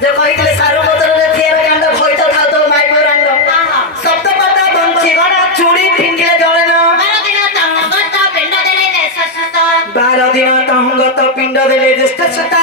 जो कहितले सारू बदल रे थिएर कांड भइता था तो माई बरांड सप्त पता बंची गणा चूड़ी फिंगिले जळेन 12 दिन तहंगत पिंड देले ज्येष्ठ सुता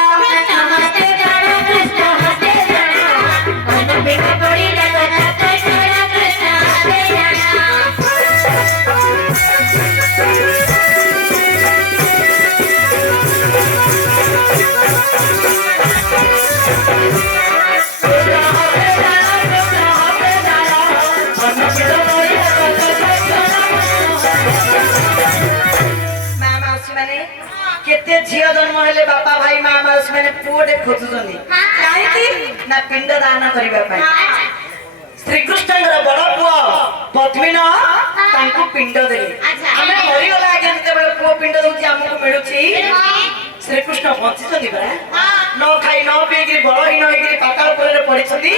केते झियो जन्म हेले बापा भाई मां माउस माने पुओटे खोजुजनी काहे कि ना पिंड दान करिबा पाई श्री कृष्णଙ୍କର बड़ पुओ पद्मिन तांको पिंड देले हमें मरि गला आगे जते बेले पुओ पिंड दउची हमको मिलुची श्री कृष्ण बंचिसनी बरा न खाई न पीगी बळहीन होई पाताल परे पडिसती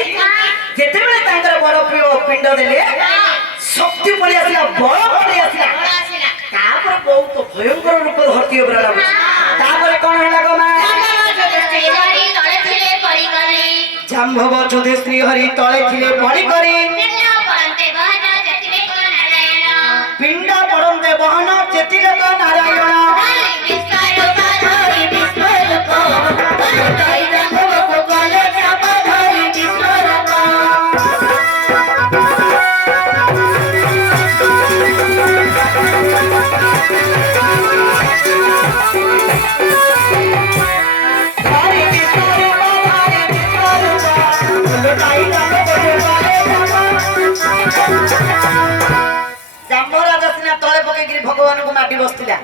जते बेले तांकर बड़ पुओ पिंड देले शक्ति परि आसिला बळ परि आसिला तापर बहुत भयंकर रूप धरती उपरा लागो तापर कोन हैला गो मा जाम्भव जोधे श्री हरि तळे थिले पड़ी करी पिंड पड़ंते बहन जेतिले तो नारायण भगवान को माटी बसतिला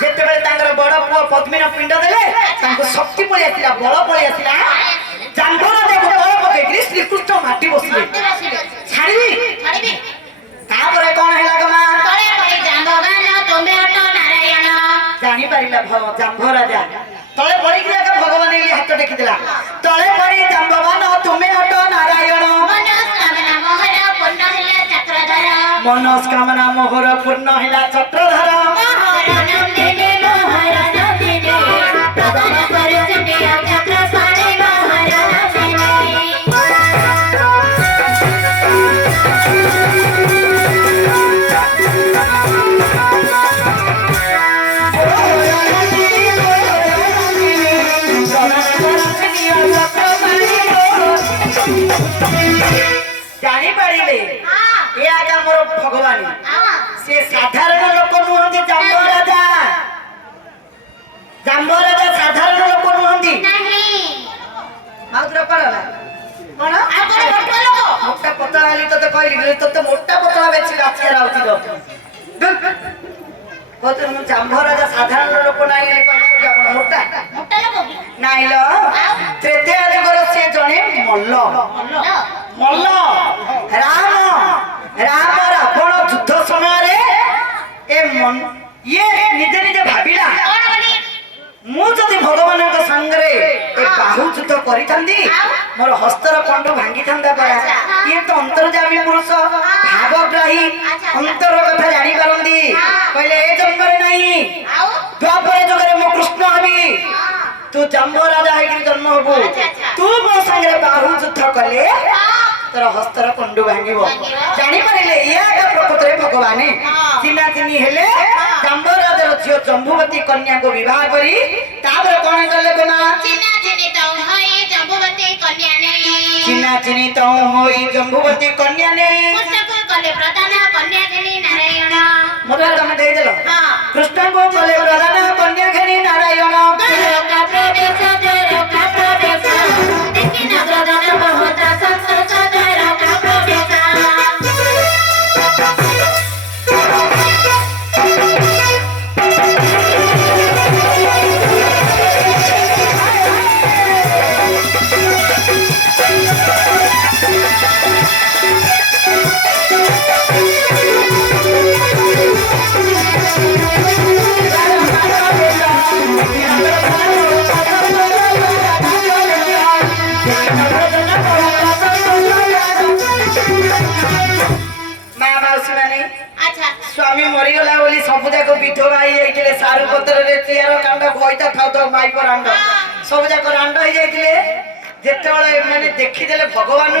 जेते बेले तांगर बड़ पुओ पद्मिन पिंड देले तांको शक्ति पळि आतिला बळ पळि आतिला जांभर देव तळे पके श्री कृष्ण माटी बसिले छाड़ीबी तापरे कोन हैला गमा तळे पळे जांभवान तोमे हट नारायण जानि पारिला जांभ राजा तळे पळि कि भगवान इली हाथ टेकी दिला तळे पळि जांभवान तोमे हट नारायण मनस्कामना मोहर पूर्ण हिला चक्रधर जानी पारिले ये आजा मोर भगवान से साधारण लोक नुहंती जाम्ब राजा साधारण लोक नुहंती नहीं माउद्र पड़ला कोन आपण मोटा लोक मोटा पतला आली तो कहली तो मोटा पतला बेची बाचिया राउती दो कोते मु जाम्ब राजा साधारण लोक नाही कहली मोटा मोटा लोक नाही लो तृतीय युगर से जणे मल्ल मल्ल राम राम रावण युद्ध समय रे ए मन ये निजे निजे भाबिला मु जदि भगवान के संगरे ए बाहु युद्ध करिथंदी मोर हस्तर कंड भांगी थंदा परा ये तो अंतर्जामी पुरुष भावग्राही अंतर कथा जानि पारंदी कहले ए जन्म रे नहीं द्वापर जुगरे मो कृष्ण हबी तू जाम्ब राजा है जन्म हबू तू मो संगरे बाहु युद्ध कले तर हस्तर कंडु भांगिबो जानि परिले या प्रकृत रे भगवान चिना चिनी हेले जाम्ब राजा झियो जम्बुवती कन्या को विवाह करी तापर कोन करले कोना चिना चिनी तो होई जम्बुवती कन्या ने चिना चिनी तो होई जम्बुवती कन्या ने कृष्ण को कले प्रधान कन्या घेनी नारायण मोर तुम दे देलो हां कृष्ण को कले प्रधान कन्या घेनी नारायण का प्रदेश देखि ना प्रधान बहुत संतोष स्वामी मरीगला बोली सब जाक विधवा होइले सारू पत्र रे चियार कांड भइता थाउ तो माई पर आंड सब जाक रांड हो जाइले ଯେତେବେଳେ ଏମାନେ ଦେଖିଦେଲେ ଭଗବାନ